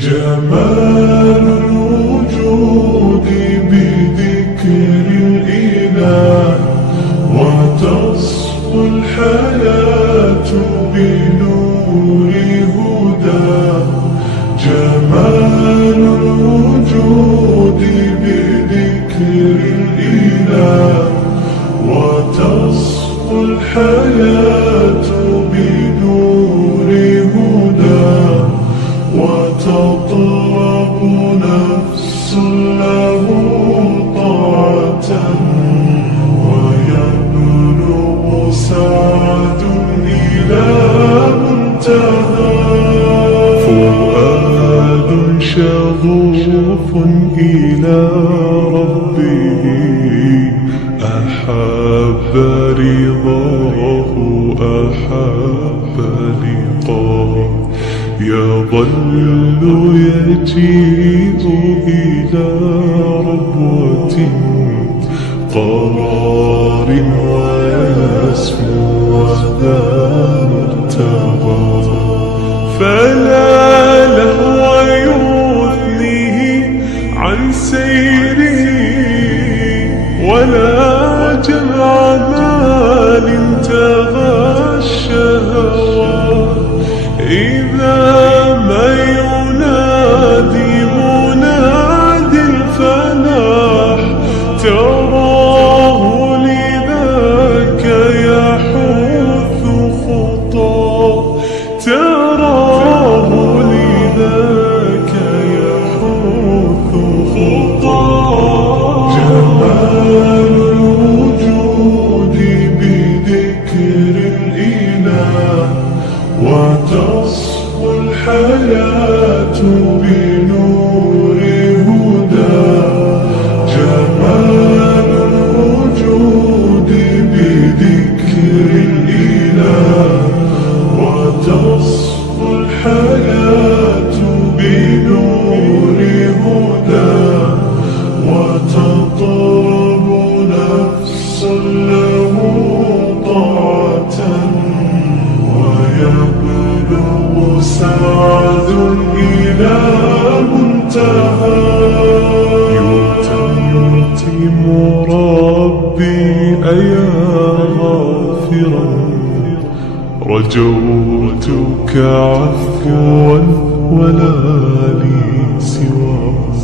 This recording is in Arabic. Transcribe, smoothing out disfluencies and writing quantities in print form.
جمال الوجود بذكر الإله، وتصفو الحياة بنور هداه. جمال الوجود بذكر الإله، وتصفو الحياة بنور هداه. وتطرب نفس له طاعة، ويبلغ سعد إلى منتهى. فؤاد شغوف إلى ربه، أحب رضاه أحب لقاه. يظل يجيء إلى ربوة قرار، ويسمو وذا مرتضى. فلا لهو يثنيه عن سيره، ولا جمع مال تغى الشهوات. إذا ما ينادي منادي الفلاح، تراه لذاك يحث خطاه. تراه لذاك يحث خطاه. جمال الوجود بذكر الإله، وتصفو الحياة بنور هداه. جمال الوجود بذكر الإله، وتصفو الحياة بنور هداه. وتطرب نفس له طاعة، ويبلغ سعد إلى منتهى. يتم ربي أيا غافرا، رجوتك عفوا ولا لي سواه.